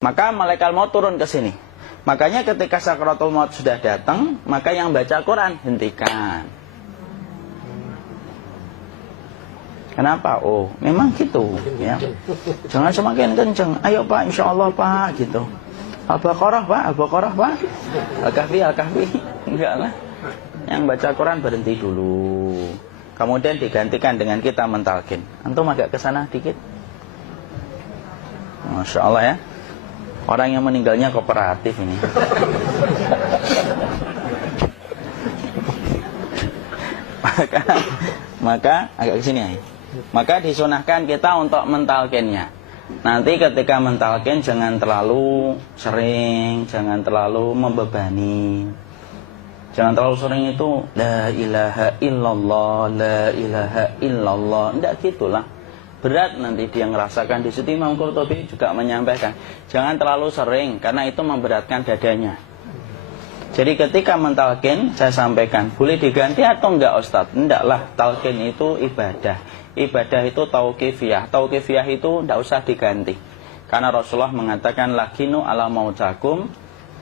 Maka malaikat maut turun ke sini. Makanya ketika sakaratul maut sudah datang, maka yang baca Quran hentikan. Kenapa? Oh, memang gitu ya. Jangan semakin kenceng. Ayo Pak, insya Allah Pak, gitu. Al-Baqarah Pak, Al-Baqarah Pak. Al-Kahfi, Al-Kahfi. Enggak lah. Yang baca Quran berhenti dulu. Kemudian digantikan dengan kita mentalkin. Antum agak ke sana dikit. Masya Allah ya. Orang yang meninggalnya kooperatif ini. maka agak ke sini ya. Maka disunahkan kita untuk mentalkinnya. Nanti ketika mentalkin jangan terlalu sering, jangan terlalu membebani. Jangan terlalu sering itu la ilaha illallah, la ilaha illallah. Enggak gitulah. Berat nanti dia ngerasakan. Di situ Imam Qurtubi juga menyampaikan, jangan terlalu sering karena itu memberatkan dadanya. Jadi ketika mentalkin, saya sampaikan, boleh diganti atau enggak Ustadz? Enggaklah, talqin itu ibadah. Ibadah itu tauqifiyah. Tauqifiyah itu enggak usah diganti. Karena Rasulullah mengatakan, lakinu ala mautakum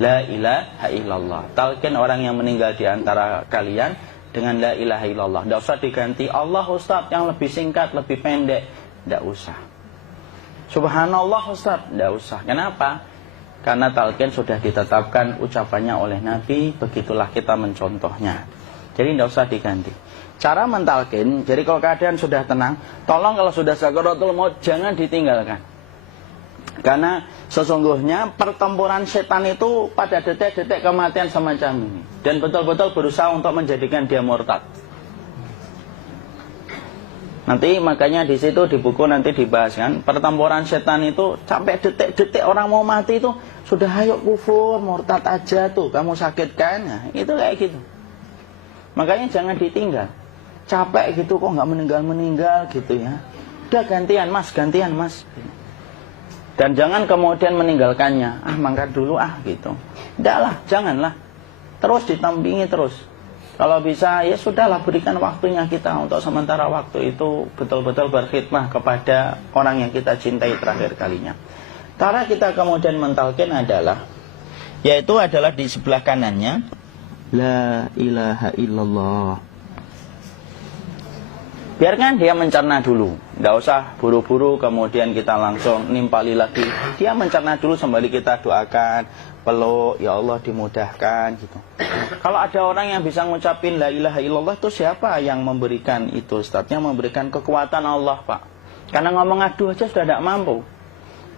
la ilaha illallah. Talqin orang yang meninggal di antara kalian dengan la ilaha illallah. Enggak usah diganti Allah Ustadz yang lebih singkat, lebih pendek. Enggak usah. Subhanallah Ustadz, enggak usah. Kenapa? Karena talqin sudah ditetapkan ucapannya oleh Nabi, begitulah kita mencontohnya. Jadi tidak usah diganti. Cara mentalqin, jadi kalau keadaan sudah tenang, tolong kalau sudah sakaratul maut jangan ditinggalkan. Karena sesungguhnya pertempuran setan itu pada detik-detik kematian semacam ini. Dan betul-betul berusaha untuk menjadikan dia murtad. Nanti makanya di situ di buku nanti dibahas kan, pertempuran setan itu sampai detik-detik orang mau mati itu sudah ayo kufur, murtad aja tuh, kamu sakit kan? Nah, itu kayak gitu. Makanya jangan ditinggal. Capek gitu kok nggak meninggal gitu ya. Udah gantian mas. Dan jangan kemudian meninggalkannya. Mangkat dulu gitu. Udahlah, janganlah. Terus ditampingi terus. Kalau bisa ya sudahlah, berikan waktunya kita untuk sementara waktu itu betul-betul berkhidmah kepada orang yang kita cintai terakhir kalinya. Cara kita kemudian mentalkin adalah, yaitu adalah di sebelah kanannya la ilaha illallah. Biarkan dia mencerna dulu, nggak usah buru-buru kemudian kita langsung nimpali lagi. Dia mencerna dulu sembari kita doakan, peluk, ya Allah dimudahkan gitu. Kalau ada orang yang bisa ngucapin la ilaha illallah, itu siapa yang memberikan itu Ustaz? Yang memberikan kekuatan Allah Pak. Karena ngomong aduh aja sudah tidak mampu.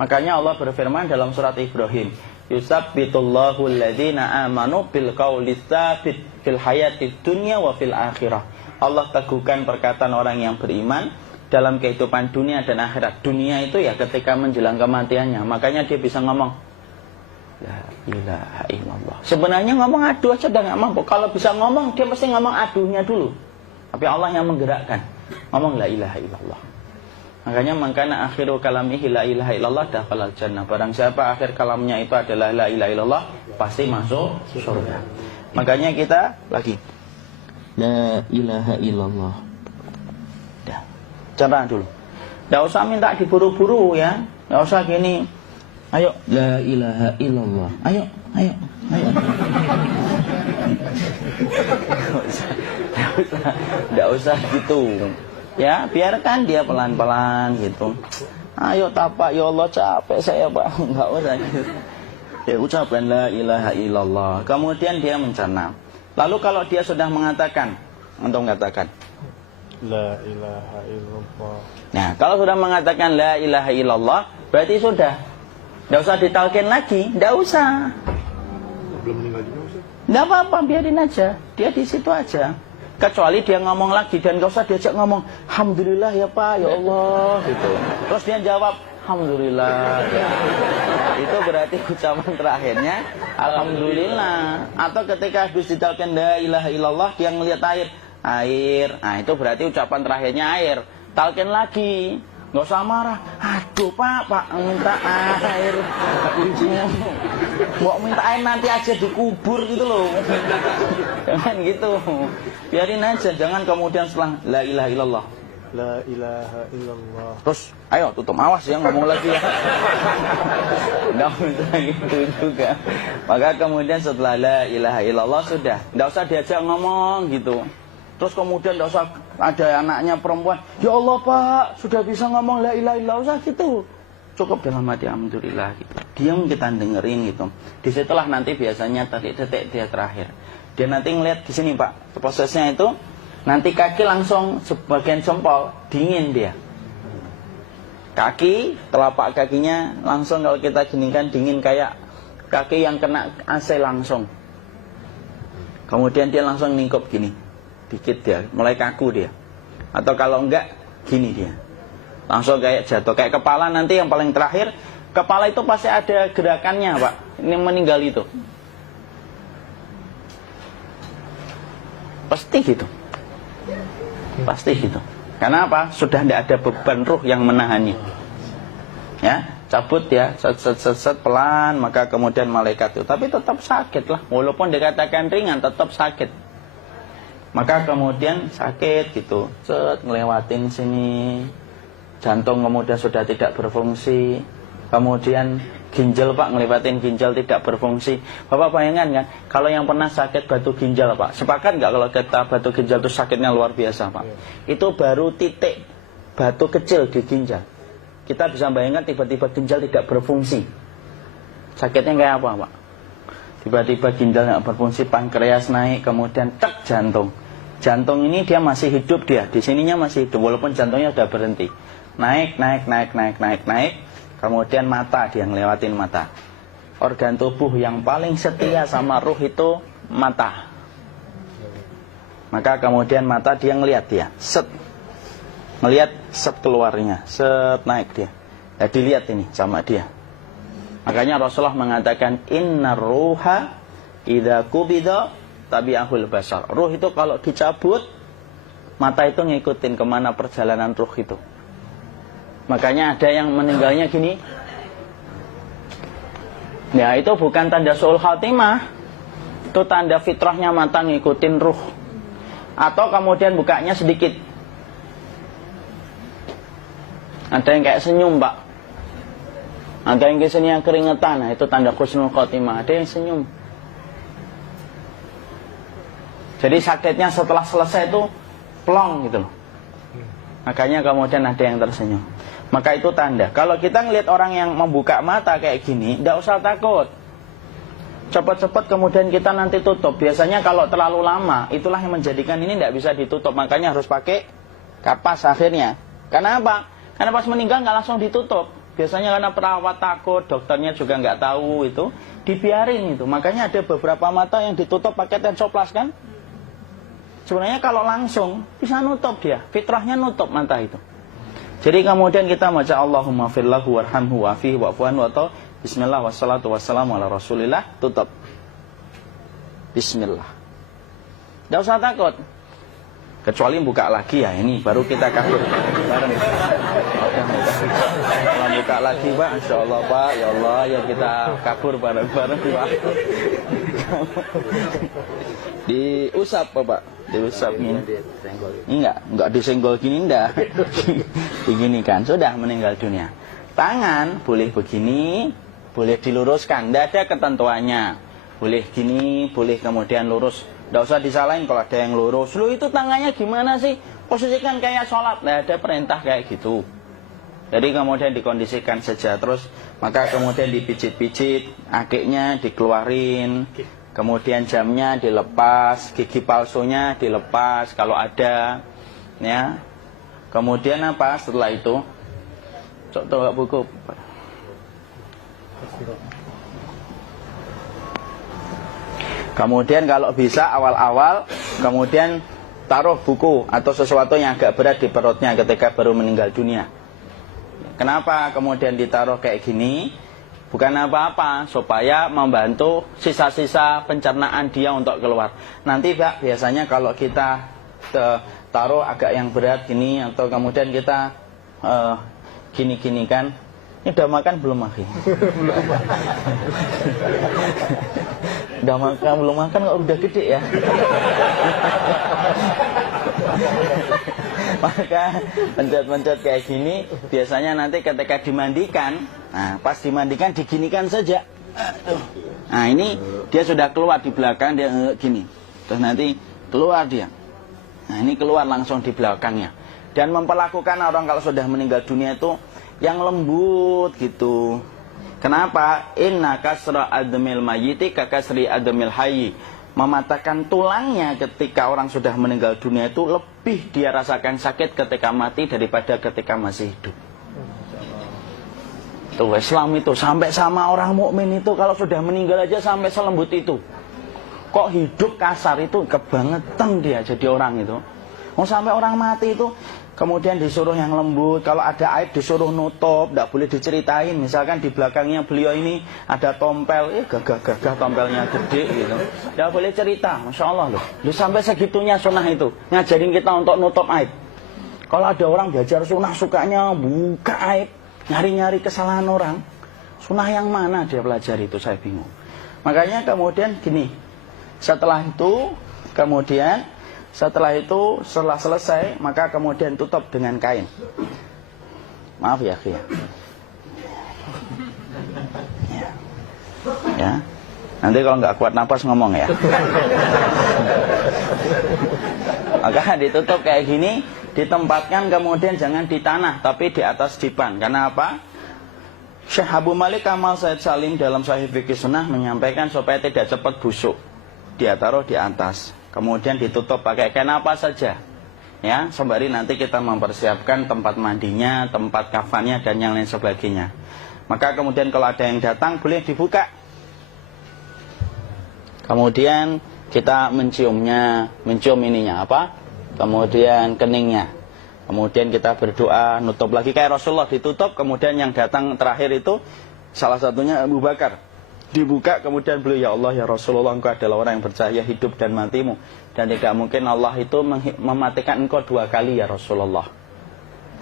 Makanya Allah berfirman dalam surat Ibrahim, yusabbitullahu alladhina amanu bil qawli tsabit fil hayatid dunya wa fil akhirah. Allah teguhkan perkataan orang yang beriman dalam kehidupan dunia dan akhirat. Dunia itu ya ketika menjelang kematiannya. Makanya dia bisa ngomong la ilaha illallah. Sebenarnya ngomong aduh aja udah gak mampu. Kalau bisa ngomong, dia mesti ngomong aduhnya dulu. Tapi Allah yang menggerakkan. Ngomong la ilaha illallah. Makanya mangkana akhiru kalamihi la ilaha illallah dakhalal jannah. Barang siapa akhir kalamnya itu adalah la ilaha illallah, pasti masuk surga. Makanya kita lagi la ilaha illallah. Dah. Cara dulu. Enggak usah minta diburu-buru ya. Enggak usah gini. Ayo la ilaha illallah. Ayo. Enggak usah gitu. Ya, biarkan dia pelan-pelan gitu. Ayo tapak, ya Allah capek saya Pak. Enggak usah gitu. Dia ucapkan la ilaha illallah. Kemudian dia mencerna. Lalu kalau dia sudah mengatakan, untuk mengatakan la ilaha illallah. Nah, kalau sudah mengatakan la ilaha illallah, berarti sudah. Enggak usah ditalkin lagi, enggak usah. Belum meninggal juga Ustaz? Enggak apa-apa, biarin aja. Dia di situ aja. Kecuali dia ngomong lagi dan enggak usah diajak ngomong, alhamdulillah ya Pak, ya Allah gitu. Terus dia jawab, alhamdulillah. Ya. Itu berarti ucapan terakhirnya alhamdulillah. Atau ketika habis ditalkin la ilaha illallah, dia ngelihat air. Nah, itu berarti ucapan terakhirnya air. Talkin lagi. Nggak usah marah. Aduh Pak minta air. Mau minta air nanti aja dikubur gitu loh. Jangan gitu. Biarin aja. Jangan kemudian setelah la ilaha illallah. La ilaha illallah. Terus, ayo tutup, awas ya ngomong lagi ya. Nggak usah gitu juga. Maka kemudian setelah la ilaha illallah sudah, nggak usah diajak ngomong gitu. Terus kemudian nggak usah ada anaknya perempuan, ya Allah Pak, sudah bisa ngomong la ilaha illallah, usah gitu. Cukup dalam hati alhamdulillah gitu. Diam kita dengerin gitu. Disitulah nanti biasanya tadi detik dia terakhir. Dia nanti ngeliat di sini Pak, prosesnya itu. Nanti kaki langsung sebagian jempol dingin dia. Kaki, telapak kakinya langsung kalau kita geningkan dingin kayak kaki yang kena AC langsung. Kemudian dia langsung ningkup gini, dikit dia, mulai kaku dia. Atau kalau enggak, gini dia. Langsung kayak jatuh, kayak kepala nanti yang paling terakhir. Kepala itu pasti ada gerakannya Pak. Ini meninggal itu. Pasti gitu. Pasti gitu. Karena apa? Sudah tidak ada beban ruh yang menahannya. Ya, cabut ya, set pelan, maka kemudian malaikat itu. Tapi tetap sakit lah, walaupun dikatakan ringan, tetap sakit. Maka kemudian sakit gitu, set ngelewatin sini, jantung kemudian sudah tidak berfungsi, kemudian ginjal Pak, ngelewatin ginjal tidak berfungsi. Bapak bayangkan kan, kalau yang pernah sakit batu ginjal Pak, sepakat nggak kalau kita batu ginjal itu sakitnya luar biasa Pak? Itu baru titik batu kecil di ginjal. Kita bisa bayangkan tiba-tiba ginjal tidak berfungsi. Sakitnya kayak apa Pak? Tiba-tiba ginjal nggak berfungsi, pankreas naik, kemudian tek jantung. Jantung ini dia masih hidup dia, di sininya masih hidup walaupun jantungnya sudah berhenti. Naik. Kemudian mata, dia ngelewatin mata. Organ tubuh yang paling setia sama ruh itu mata. Maka kemudian mata dia ngelihat dia, set. Ngelihat set keluarnya, set naik dia. Ya dilihat ini sama dia. Makanya Rasulullah mengatakan innar ruha idza qubida tabi'ahul basar. Ruh itu kalau dicabut, mata itu ngikutin kemana perjalanan ruh itu. Makanya ada yang meninggalnya gini. Ya itu bukan tanda su'ul khatimah. Itu tanda fitrahnya mata ngikutin ruh. Atau kemudian bukanya sedikit. Ada yang kayak senyum Pak. Ada yang biasanya keringetan. Nah, itu tanda husnul khatimah. Ada yang senyum. Jadi sakitnya setelah selesai itu plong gitu loh. Makanya kemudian ada yang tersenyum. Maka itu tanda. Kalau kita ngelihat orang yang membuka mata kayak gini, tidak usah takut. Cepat-cepat kemudian kita nanti tutup. Biasanya kalau terlalu lama, itulah yang menjadikan ini tidak bisa ditutup. Makanya harus pakai kapas akhirnya. Karena apa? Karena pas meninggal nggak langsung ditutup. Biasanya karena perawat takut, dokternya juga nggak tahu itu, dibiarin itu. Makanya ada beberapa mata yang ditutup pakai tensoplas kan? Sebenarnya kalau langsung bisa nutup dia, fitrahnya nutup mata itu. Jadi kemudian kita baca Allahumma firlahu warhamhu wa'afihi wa'fuanhu atau bismillah wassalatu wassalamu ala rasulillah, tutup. Bismillah. Tidak usah takut. Kecuali buka lagi ya, ini baru kita kabur bareng. Kalau buka lagi Pak, insya Allah Pak, ya Allah ya kita kabur bareng-bareng Pak. Diusap Pak, diusap ini. Enggak disenggol gini enggak. Begini kan, sudah meninggal dunia. Tangan boleh begini, boleh diluruskan, tidak ada ketentuannya. Boleh gini, boleh kemudian lurus. Tidak usah disalahin kalau ada yang lurus. Lu itu tangannya gimana sih? Posisikan kayak sholat. Tidak ada perintah kayak gitu. Jadi kemudian dikondisikan saja. Terus maka kemudian dipijit-pijit, akiknya dikeluarin. Kemudian jamnya dilepas, gigi palsunya dilepas kalau ada. Ya. Kemudian apa setelah itu? Coba buku. Kemudian kalau bisa awal-awal kemudian taruh buku atau sesuatu yang agak berat di perutnya ketika baru meninggal dunia. Kenapa kemudian ditaruh kayak gini? Bukan apa-apa, supaya membantu sisa-sisa pencernaan dia untuk keluar. Nanti Pak, biasanya kalau kita taruh agak yang berat gini atau kemudian kita gini-gini kan, ini udah makan belum Maki? Udah makan belum makan kok udah gede ya? Maka pencet-pencet kayak gini biasanya nanti ketika dimandikan, nah pas dimandikan diginikan saja. Nah ini dia sudah keluar di belakang, dia gini, terus nanti keluar dia. Nah ini keluar langsung di belakangnya. Dan memperlakukan orang kalau sudah meninggal dunia itu yang lembut gitu. Kenapa? Inna kasra admil mayyiti kakasri admil hayyi. Mematahkan tulangnya ketika orang sudah meninggal dunia itu lebih dia rasakan sakit ketika mati daripada ketika masih hidup. Tuh Islam itu sampai sama orang mukmin itu kalau sudah meninggal aja sampai selembut itu. Kok hidup kasar itu kebangetan dia jadi orang itu. Mau sampai orang mati itu kemudian disuruh yang lembut, kalau ada aib disuruh nutup, tidak boleh diceritain. Misalkan di belakangnya beliau ini ada tompel, gagah-gagah tompelnya gede gitu. Tidak boleh cerita, Masya Allah loh. Sampai segitunya sunnah itu, ngajarin kita untuk nutup aib. Kalau ada orang belajar sunnah sukanya buka aib, nyari-nyari kesalahan orang. Sunnah yang mana dia pelajari itu saya bingung. Makanya kemudian gini, setelah setelah selesai maka kemudian tutup dengan kain. Maaf ya, ya. Ya. Nanti kalau nggak kuat napas ngomong ya. Maka ditutup kayak gini, ditempatkan kemudian jangan di tanah tapi di atas dipan. Karena apa? Syekh Abu Malik Kamal Said Salim dalam Sahih Fikih Sunnah menyampaikan supaya tidak cepat busuk. Dia taruh di atas. Kemudian ditutup pakai kain apa saja, ya, sembari nanti kita mempersiapkan tempat mandinya, tempat kafannya dan yang lain sebagainya. Maka kemudian kalau ada yang datang boleh dibuka. Kemudian kita mencium ininya apa? Kemudian keningnya. Kemudian kita berdoa, nutup lagi kayak Rasulullah ditutup. Kemudian yang datang terakhir itu salah satunya Abu Bakar. Dibuka kemudian beliau, ya Allah ya Rasulullah, engkau adalah orang yang percaya hidup dan matimu, dan tidak mungkin Allah itu mematikan engkau 2 kali ya Rasulullah.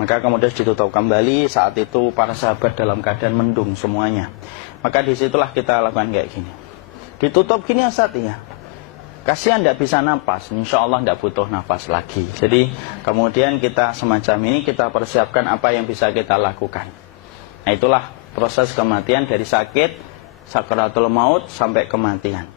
Maka kemudian ditutup kembali. Saat itu para sahabat dalam keadaan mendung semuanya. Maka disitulah kita lakukan kayak gini, ditutup gini Ustaz ya. Kasihan tidak bisa nafas, insya Allah tidak butuh nafas lagi. Jadi kemudian kita semacam ini kita persiapkan apa yang bisa kita lakukan. Nah itulah proses kematian dari sakit, sakaratul maut sampai kematian.